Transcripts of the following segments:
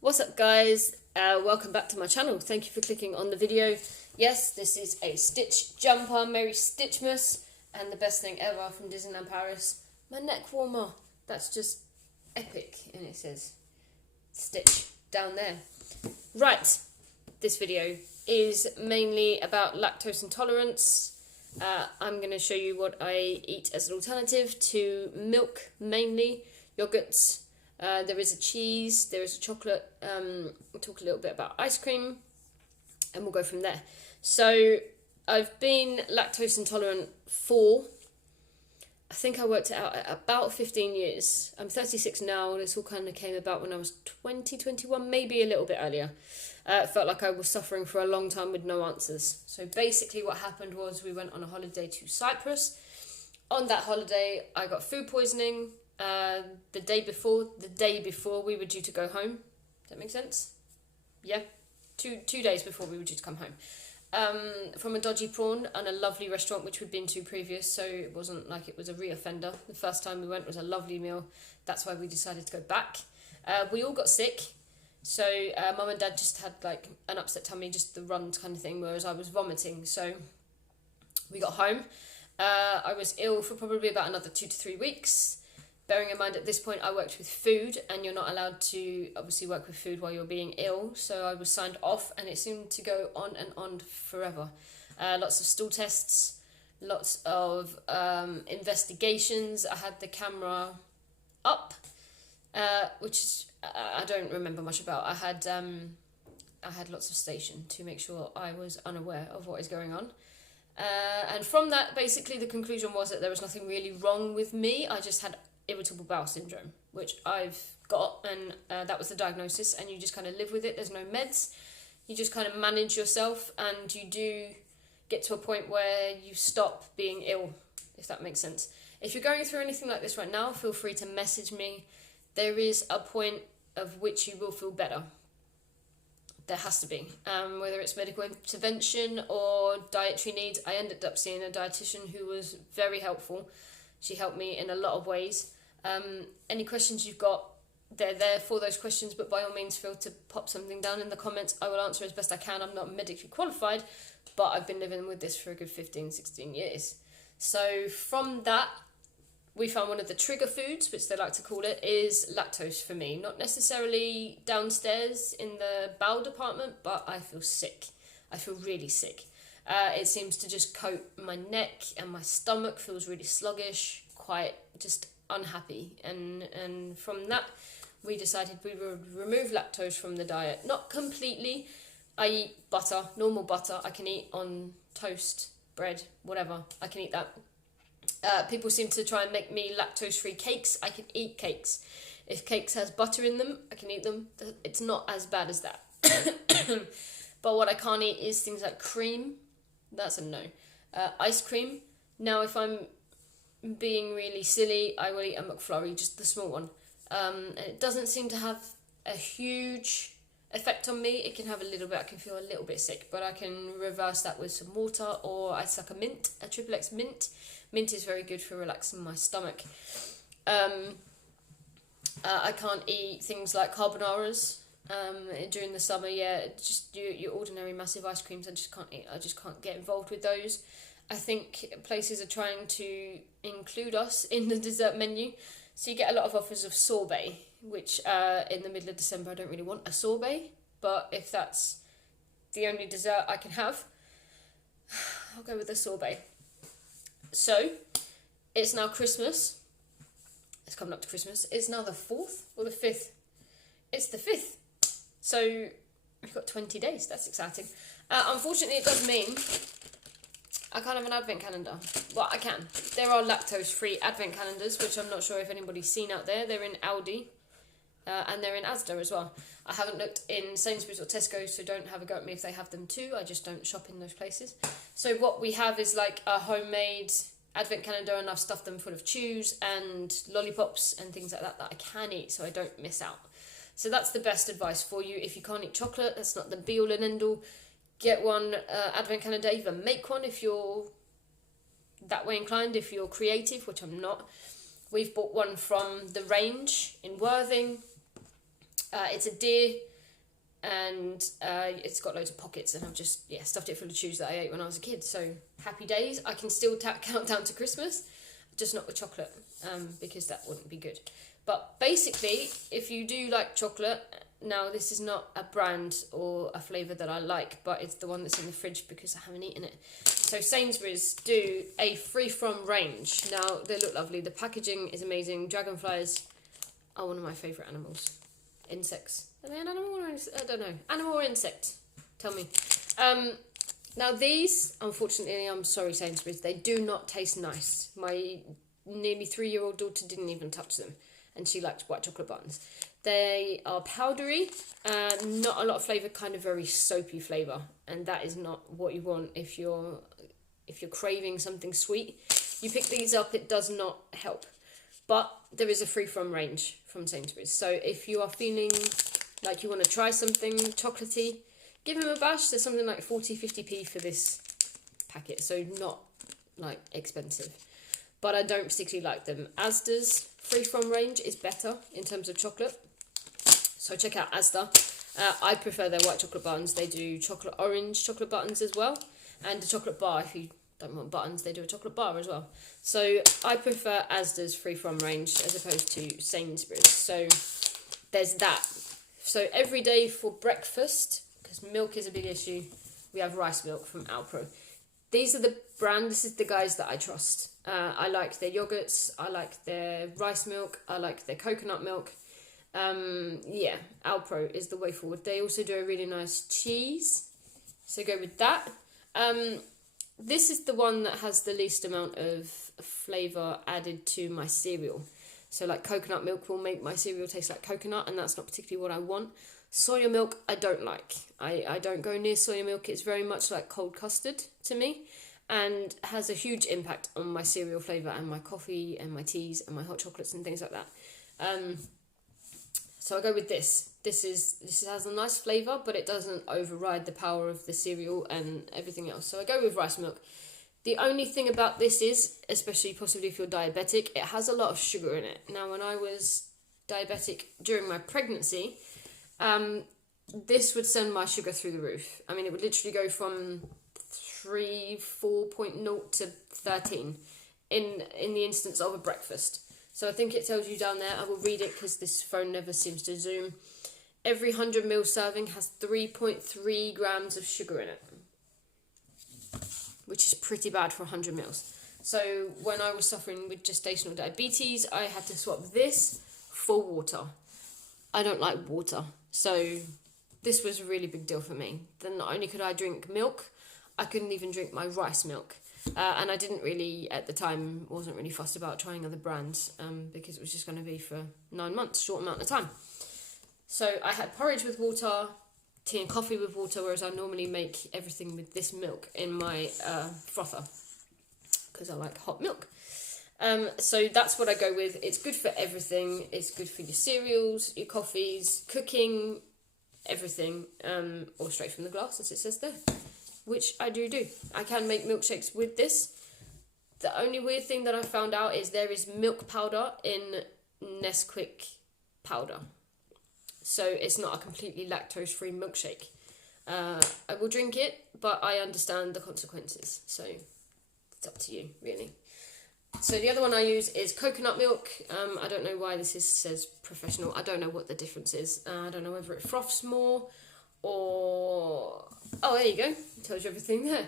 What's up, guys? Welcome back to my channel. Thank you for clicking on the video. Yes, this is a Stitch jumper, Merry Stitchmas, and the best thing ever from Disneyland Paris, my neck warmer. That's just epic, and it says Stitch down there. Right, this video is mainly about lactose intolerance. I'm going to show you what I eat as an alternative to milk, mainly yogurts. There is a cheese, there is a chocolate, we'll talk a little bit about ice cream, and we'll go from there. So, I've been lactose intolerant for, I think I worked it out at about 15 years. I'm 36 now, this all kind of came about when I was 21, maybe a little bit earlier. It felt like I was suffering for a long time with no answers. So basically what happened was we went on a holiday to Cyprus. On that holiday, I got food poisoning. The day before we were due to go home. Does that make sense? Yeah. Two days before we were due to come home. From a dodgy prawn and a lovely restaurant which we'd been to previous, so it wasn't like it was a reoffender. The first time we went was a lovely meal. That's why we decided to go back. We all got sick. So mum and dad just had like an upset tummy, just the runs kind of thing, whereas I was vomiting. So we got home. I was ill for probably about another 2 to 3 weeks. Bearing in mind at this point I worked with food, and you're not allowed to obviously work with food while you're being ill, so I was signed off, and it seemed to go on and on forever. Lots of stool tests, lots of investigations. I had the camera up, which I don't remember much about. I had lots of station to make sure I was unaware of what is going on. And from that, basically the conclusion was that there was nothing really wrong with me. I just had irritable bowel syndrome, which I've got, and that was the diagnosis, and you just kind of live with it. There's no meds. You just kind of manage yourself, and you do get to a point where you stop being ill, if that makes sense. If you're going through anything like this right now, feel free to message me. There is a point of which you will feel better. There has to be. Whether it's medical intervention or dietary needs. I ended up seeing a dietitian who was very helpful. She helped me in a lot of ways. Any questions you've got, they're there for those questions, but by all means feel to pop something down in the comments. I will answer as best I can. I'm not medically qualified, but I've been living with this for a good 15, 16 years. So from that, we found one of the trigger foods, which they like to call it, is lactose for me. Not necessarily downstairs in the bowel department, but I feel sick. I feel really sick. It seems to just coat my neck, and my stomach feels really sluggish, quite just unhappy. And from that, we decided we would remove lactose from the diet. Not completely. I eat butter, normal butter. I can eat on toast, bread, whatever. I can eat that. People seem to try and make me lactose-free cakes. I can eat cakes. If cakes has butter in them, I can eat them. It's not as bad as that. But what I can't eat is things like cream. That's a no. Ice cream. Now, if I'm being really silly, I will eat a McFlurry, just the small one. And it doesn't seem to have a huge effect on me. It can have a little bit. I can feel a little bit sick, but I can reverse that with some water, or I suck a mint, a XXX mint. Mint is very good for relaxing my stomach. I can't eat things like carbonaras. During the summer, just your ordinary massive ice creams, I just can't eat. I just can't get involved with those. I think places are trying to include us in the dessert menu, so you get a lot of offers of sorbet, which in the middle of December I don't really want a sorbet, but if that's the only dessert I can have, I'll go with a sorbet. So it's now Christmas. It's coming up to Christmas. It's now the 4th or the 5th. It's the 5th. So we've got 20 days. That's exciting. Unfortunately, it does mean I can't have an advent calendar. Well, I can. There are lactose-free advent calendars, which I'm not sure if anybody's seen out there. They're in Aldi, and they're in Asda as well. I haven't looked in Sainsbury's or Tesco, so don't have a go at me if they have them too. I just don't shop in those places. So what we have is like a homemade advent calendar, and I've stuffed them full of chews and lollipops and things like that I can eat, so I don't miss out. So that's the best advice for you. If you can't eat chocolate, that's not the be-all and end-all. Get one advent calendar, even make one if you're that way inclined, if you're creative, which I'm not. We've bought one from The Range in Worthing. It's a deer, and it's got loads of pockets, and I've just stuffed it full of chews that I ate when I was a kid. So happy days. I can still count down to Christmas, just not with chocolate, because that wouldn't be good. But basically, if you do like chocolate, now this is not a brand or a flavour that I like, but it's the one that's in the fridge because I haven't eaten it. So Sainsbury's do a free from range. Now, they look lovely. The packaging is amazing. Dragonflies are one of my favourite animals. Insects. Are they an animal or I don't know. Animal or insect? Tell me. Now these, unfortunately, I'm sorry Sainsbury's, they do not taste nice. My nearly 3-year-old daughter didn't even touch them, and she liked white chocolate buttons. They are powdery, not a lot of flavour, kind of very soapy flavour, and that is not what you want if you're craving something sweet. You pick these up, it does not help. But there is a free from range from Sainsbury's. So if you are feeling like you want to try something chocolatey, give them a bash. There's something like 40-50p for this packet, so not like expensive. But I don't particularly like them. Asda's free from range is better in terms of chocolate. So check out Asda. I prefer their white chocolate buttons. They do chocolate orange chocolate buttons as well. And a chocolate bar. If you don't want buttons, they do a chocolate bar as well. So I prefer Asda's free from range as opposed to Sainsbury's. So there's that. So every day for breakfast, because milk is a big issue, we have rice milk from Alpro. These are the brand, this is the guys that I trust. I like their yogurts, I like their rice milk, I like their coconut milk. Alpro is the way forward. They also do a really nice cheese, so go with that. This is the one that has the least amount of flavour added to my cereal. So like coconut milk will make my cereal taste like coconut, and that's not particularly what I want. Soya milk I don't like. I don't go near soya milk. It's very much like cold custard to me, and has a huge impact on my cereal flavour and my coffee and my teas and my hot chocolates and things like that. So I go with this. This has a nice flavour, but it doesn't override the power of the cereal and everything else. So I go with rice milk. The only thing about this is, especially possibly if you're diabetic, it has a lot of sugar in it. Now, when I was diabetic during my pregnancy, this would send my sugar through the roof. I mean, it would literally go from 4.0 to 13 in the instance of a breakfast. So I think it tells you down there, I will read it because this phone never seems to zoom. Every 100 ml serving has 3.3 grams of sugar in it, which is pretty bad for 100 mils. So when I was suffering with gestational diabetes, I had to swap this for water. I don't like water, so this was a really big deal for me. Then not only could I drink milk, I couldn't even drink my rice milk. And I didn't really, at the time, wasn't really fussed about trying other brands because it was just going to be for 9 months, short amount of time. So I had porridge with water, tea and coffee with water, whereas I normally make everything with this milk in my frother because I like hot milk. So that's what I go with. It's good for everything. It's good for your cereals, your coffees, cooking, everything, or straight from the glass, as it says there, which I do. I can make milkshakes with this. The only weird thing that I found out is there is milk powder in Nesquik powder. So it's not a completely lactose-free milkshake. I will drink it, but I understand the consequences. So it's up to you, really. So the other one I use is coconut milk. I don't know why this says professional. I don't know what the difference is. I don't know whether it froths more or... Oh, there you go. It tells you everything there.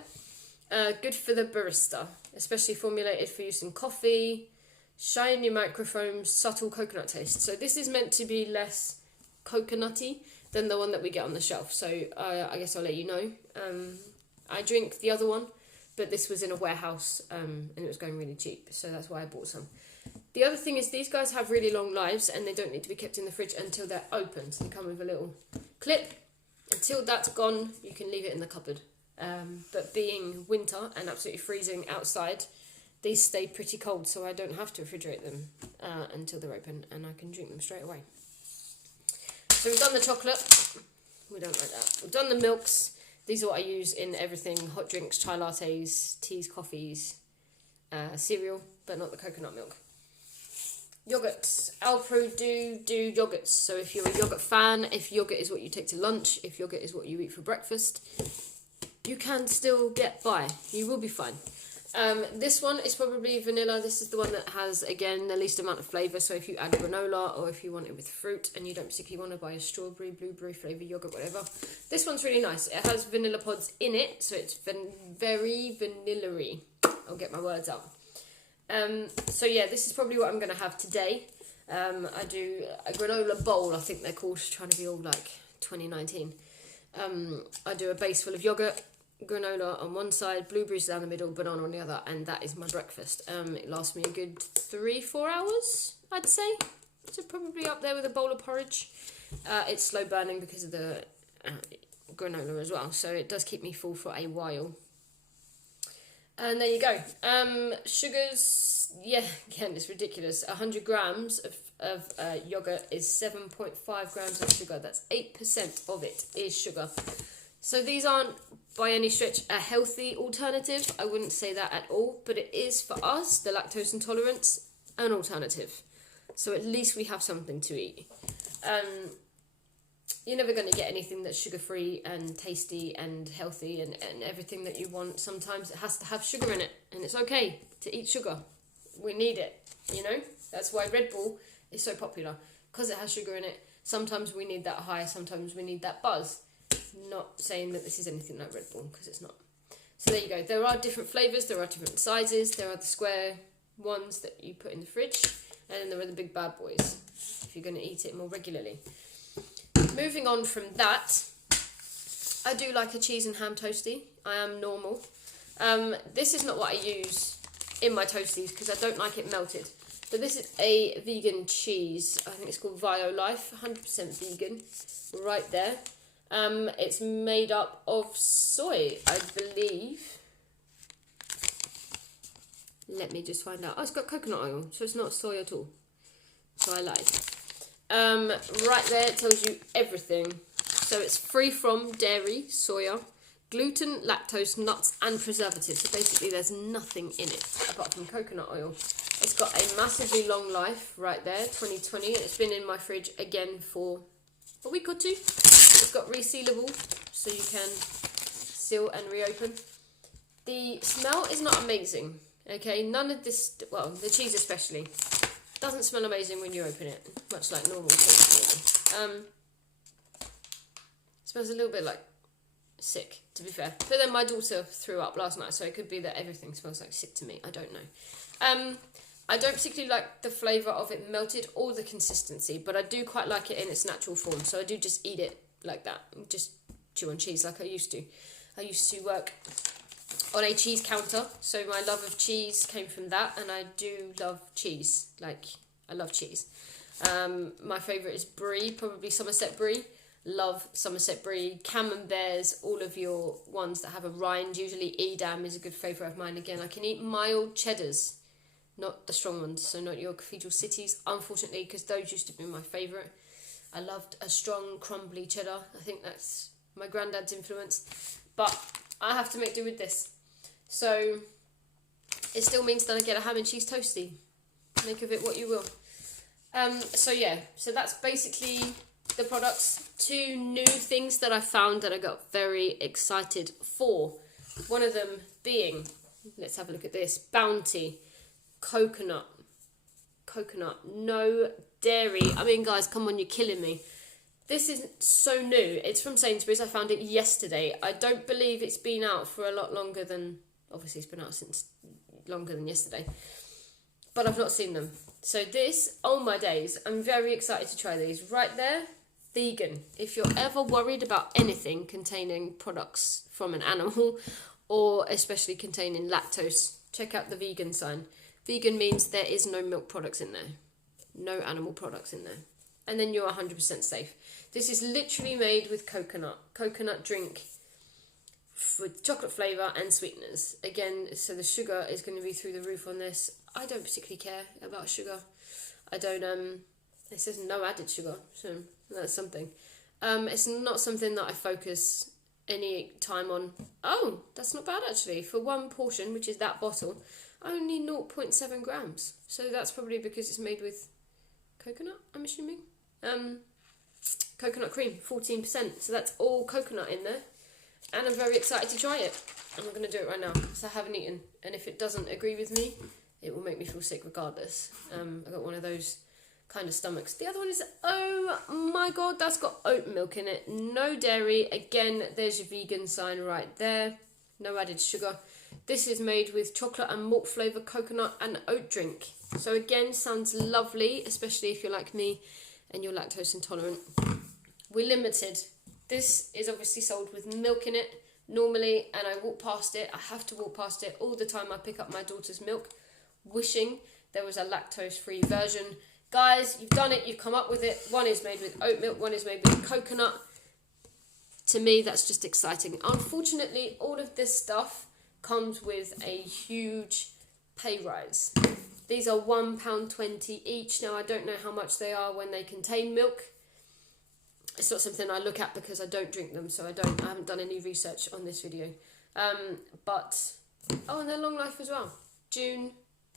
Good for the barista, especially formulated for use in coffee. Shiny microfoam, subtle coconut taste. So this is meant to be less coconutty than the one that we get on the shelf. So I guess I'll let you know. I drink the other one, but this was in a warehouse and it was going really cheap. So that's why I bought some. The other thing is these guys have really long lives and they don't need to be kept in the fridge until they're open. So they come with a little clip. Until that's gone, you can leave it in the cupboard. But being winter and absolutely freezing outside, these stay pretty cold, so I don't have to refrigerate them until they're open, and I can drink them straight away. So we've done the chocolate. We don't like that. We've done the milks. These are what I use in everything: hot drinks, chai lattes, teas, coffees, cereal, but not the coconut milk. Yogurts. Alpro do yogurts. So if you're a yogurt fan, if yogurt is what you take to lunch, if yogurt is what you eat for breakfast, you can still get by. You will be fine. This one is probably vanilla. This is the one that has, again, the least amount of flavour. So if you add granola or if you want it with fruit and you don't particularly want to buy a strawberry, blueberry flavour yogurt, whatever, this one's really nice. It has vanilla pods in it, so it's very vanilla-y. I'll get my words out. So yeah, this is probably what I'm going to have today. I do a granola bowl, I think they're called, trying to be all like 2019. I do a base full of yogurt, granola on one side, blueberries down the middle, banana on the other, and that is my breakfast. It lasts me a good 3-4 hours, I'd say. So probably up there with a bowl of porridge. It's slow burning because of the granola as well, so it does keep me full for a while. And there you go. Sugars, yeah, again, it's ridiculous. 100 grams of yogurt is 7.5 grams of sugar. That's 8% of it is sugar. So these aren't by any stretch a healthy alternative. I wouldn't say that at all. But it is, for us, the lactose intolerance, an alternative. So at least we have something to eat. You're never going to get anything that's sugar-free and tasty and healthy and everything that you want. Sometimes it has to have sugar in it, and it's okay to eat sugar. We need it, you know? That's why Red Bull is so popular, because it has sugar in it. Sometimes we need that high, sometimes we need that buzz. Not saying that this is anything like Red Bull, because it's not. So there you go. There are different flavours, there are different sizes. There are the square ones that you put in the fridge, and then there are the big bad boys, if you're going to eat it more regularly. Moving on from that, I do like a cheese and ham toastie. I am normal. This is not what I use in my toasties because I don't like it melted. But this is a vegan cheese. I think it's called Violife, 100% vegan, right there. It's made up of soy, I believe. Let me just find out. Oh, it's got coconut oil, so it's not soy at all. So I lied. Right there, it tells you everything. So it's free from dairy, soya, gluten, lactose, nuts, and preservatives. So basically, there's nothing in it apart from coconut oil. It's got a massively long life right there, 2020. It's been in my fridge again for a week or two. It's got resealable, so you can seal and reopen. The smell is not amazing. Okay, none of this, well, the cheese especially, doesn't smell amazing when you open it, much like normal cheese, really. Smells a little bit like sick, to be fair. But then my daughter threw up last night, so it could be that everything smells like sick to me. I don't know. I don't particularly like the flavour of it melted or the consistency, but I do quite like it in its natural form, so I do just eat it like that, just chew on cheese like I used to. I used to work on a cheese counter, so my love of cheese came from that, and I do love cheese. Like, I love cheese. My favourite is brie, probably Somerset brie. Love Somerset brie, camemberts, all of your ones that have a rind. Usually Edam is a good favourite of mine. Again, I can eat mild cheddars, not the strong ones, so not your cathedral cities, unfortunately, because those used to be my favourite. I loved a strong, crumbly cheddar. I think that's my granddad's influence. But I have to make do with this. So it still means that I get a ham and cheese toastie. Make of it what you will. So yeah, so that's basically the products. 2 new things that I found that I got very excited for. One of them being, let's have a look at this, Bounty coconut, no dairy. I mean, guys, come on, you're killing me. This is so new. It's from Sainsbury's. I found it yesterday. I don't believe it's been out for a lot longer than, obviously it's been out since longer than yesterday, but I've not seen them. So this, oh my days, I'm very excited to try these. Right there, vegan. If you're ever worried about anything containing products from an animal, or especially containing lactose, check out the vegan sign. Vegan means there is no milk products in there, no animal products in there, and then you're 100% safe. This is literally made with coconut drink with chocolate flavour and sweeteners. Again, so the sugar is going to be through the roof on this. I don't particularly care about sugar. I don't, it says no added sugar, so that's something. It's not something that I focus any time on. Oh, that's not bad actually. For one portion, which is that bottle, only 0.7 grams. So that's probably because it's made with coconut, I'm assuming. Coconut cream, 14%. So that's all coconut in there. And I'm very excited to try it. And I'm going to do it right now because I haven't eaten. And if it doesn't agree with me, it will make me feel sick regardless. I got one of those kind of stomachs. The other one is, oh my god, that's got oat milk in it. No dairy. Again, there's your vegan sign right there. No added sugar. This is made with chocolate and malt flavour, coconut and oat drink. So again, sounds lovely, especially if you're like me and you're lactose intolerant. We're limited. This is obviously sold with milk in it normally, and I walk past it. I have to walk past it all the time I pick up my daughter's milk, wishing there was a lactose-free version. Guys, you've done it. You've come up with it. One is made with oat milk. One is made with coconut. To me, that's just exciting. Unfortunately, all of this stuff comes with a huge pay rise. These are £1.20 each. Now, I don't know how much they are when they contain milk. It's not something I look at because I don't drink them, so I haven't done any research on this video. But, oh, and they're long life as well. June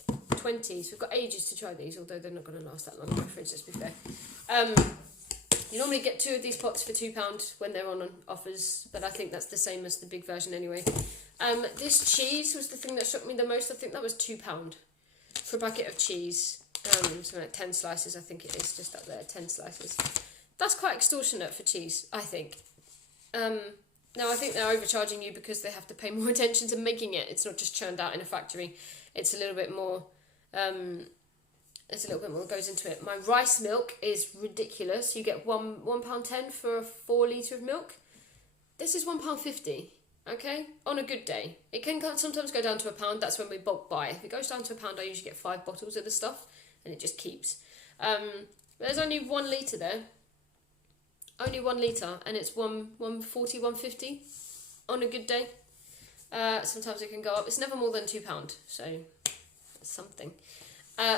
20s. We've got ages to try these, although they're not going to last that long in my fridge, let's be fair. You normally get 2 of these pots for £2 when they're on offers, but I think that's the same as the big version anyway. This cheese was the thing that shocked me the most. I think that was £2 for a packet of cheese. Something like 10 slices, I think it is, just up there, 10 slices. That's quite extortionate for cheese, I think. Now, I think they're overcharging you because they have to pay more attention to making it. It's not just churned out in a factory. It's a little bit more... goes into it. My rice milk is ridiculous. You get £1.10 for a 4 litre of milk. This is £1.50, okay? On a good day. It can sometimes go down to £1. That's when we bulk buy. If it goes down to £1, I usually get 5 bottles of the stuff, and it just keeps. There's only 1 litre there. Only 1 litre, and it's £1.40, £1.50 on a good day. Sometimes it can go up. It's never more than £2, so that's something.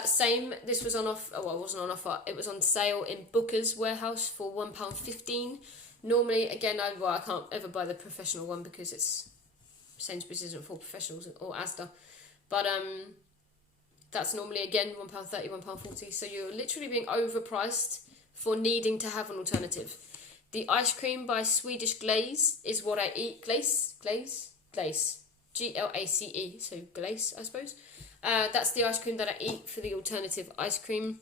Same, this was on offer, well, it wasn't on offer, it was on sale in Booker's warehouse for £1.15. Normally, again, I can't ever buy the professional one because it's Sainsbury's isn't for professionals, or Asda. But that's normally, again, £1.30, £1.40. So you're literally being overpriced for needing to have an alternative. The ice cream by Swedish Glaze is what I eat. Glaze. Glace. So glaze, I suppose. That's the ice cream that I eat for the alternative ice cream.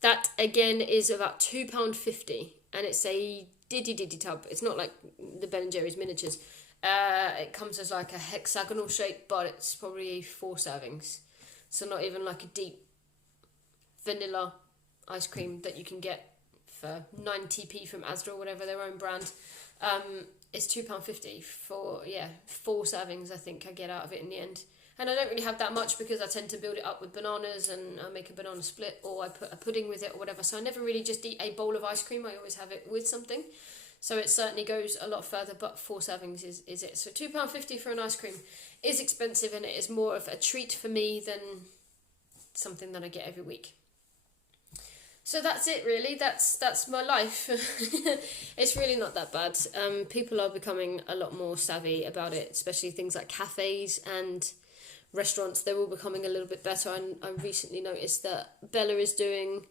That, again, is about £2.50. And it's a diddy tub. It's not like the Ben & Jerry's miniatures. It comes as like a hexagonal shape, but it's probably 4 servings. So not even like a deep vanilla ice cream that you can get for 90p from Asda or whatever, their own brand. It's £2.50 for, 4 servings I think I get out of it in the end. And I don't really have that much because I tend to build it up with bananas and I make a banana split, or I put a pudding with it or whatever. So I never really just eat a bowl of ice cream. I always have it with something. So it certainly goes a lot further, but 4 servings is it. So £2.50 for an ice cream is expensive, and it is more of a treat for me than something that I get every week. So that's it, really. That's my life. It's really not that bad. People are becoming a lot more savvy about it, especially things like cafes and restaurants. They're all becoming a little bit better. I recently noticed that Bella is doing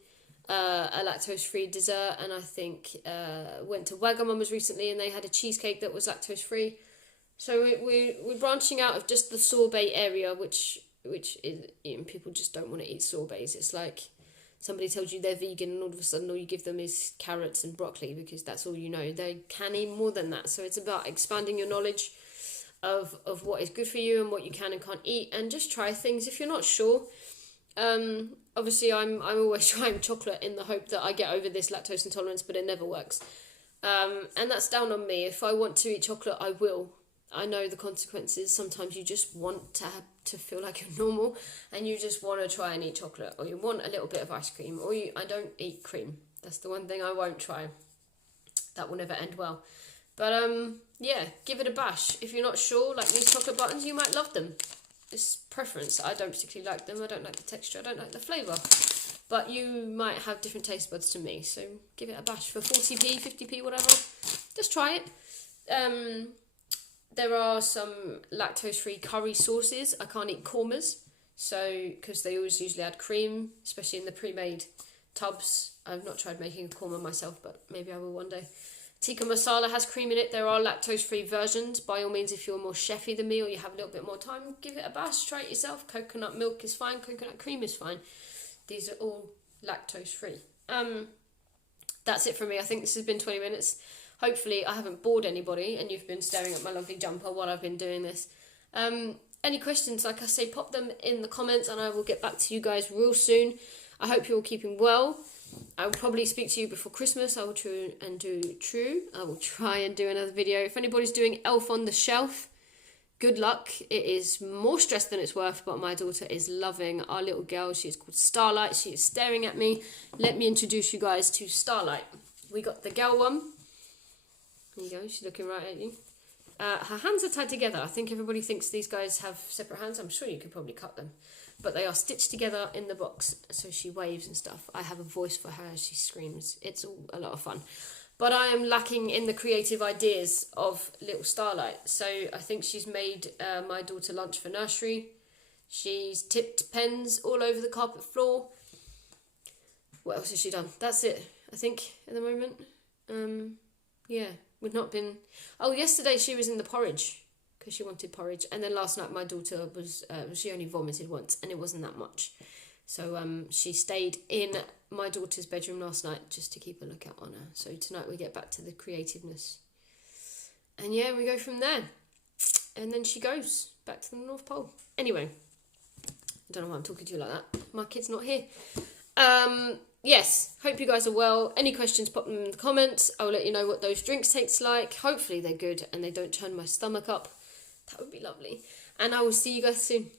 a lactose-free dessert, and I think went to Wagamama's recently and they had a cheesecake that was lactose-free. So we're branching out of just the sorbet area, which is, people just don't want to eat sorbets. It's like somebody tells you they're vegan and all of a sudden all you give them is carrots and broccoli because that's all you know. They can eat more than that. So it's about expanding your knowledge of what is good for you and what you can and can't eat, and just try things if you're not sure. Obviously I'm always trying chocolate in the hope that I get over this lactose intolerance, but it never works. And that's down on me. If I want to eat chocolate, I will. I know the consequences. Sometimes you just want to feel like you're normal and you just want to try and eat chocolate, or you want a little bit of ice cream, or I don't eat cream. That's the one thing I won't try. That will never end well. But give it a bash. If you're not sure, like these chocolate buttons, you might love them. It's preference. I don't particularly like them. I don't like the texture. I don't like the flavour. But you might have different taste buds to me. So give it a bash for 40p, 50p, whatever. Just try it. There are some lactose-free curry sauces. I can't eat kormas, So, because they always usually add cream, especially in the pre-made tubs. I've not tried making a korma myself, but maybe I will one day. Tikka masala has cream in it. There are lactose-free versions. By all means, if you're more chefy than me or you have a little bit more time, give it a bash. Try it yourself. Coconut milk is fine. Coconut cream is fine. These are all lactose-free. That's it from me. I think this has been 20 minutes. Hopefully, I haven't bored anybody and you've been staring at my lovely jumper while I've been doing this. Any questions, like I say, pop them in the comments and I will get back to you guys real soon. I hope you're all keeping well. I will probably speak to you before Christmas. I will try and do another video. If anybody's doing Elf on the Shelf, good luck. It is more stress than it's worth, but my daughter is loving our little girl. She is called Starlight. She is staring at me. Let me introduce you guys to Starlight. We got the girl one. There you go. She's looking right at you. Her hands are tied together. I think everybody thinks these guys have separate hands. I'm sure you could probably cut them. But they are stitched together in the box, so she waves and stuff. I have a voice for her as she screams. It's all a lot of fun. But I am lacking in the creative ideas of little Starlight. So I think she's made my daughter lunch for nursery. She's tipped pens all over the carpet floor. What else has she done? That's it, I think, at the moment. Yeah, we've not been... Oh, yesterday she was in the porridge, because she wanted porridge. And then last night my daughter was, she only vomited once and it wasn't that much. So she stayed in my daughter's bedroom last night just to keep a lookout on her. So tonight we get back to the creativeness. And yeah, we go from there. And then she goes back to the North Pole. Anyway, I don't know why I'm talking to you like that. My kid's not here. Yes, hope you guys are well. Any questions, pop them in the comments. I'll let you know what those drinks taste like. Hopefully they're good and they don't turn my stomach up. That would be lovely. And I will see you guys soon.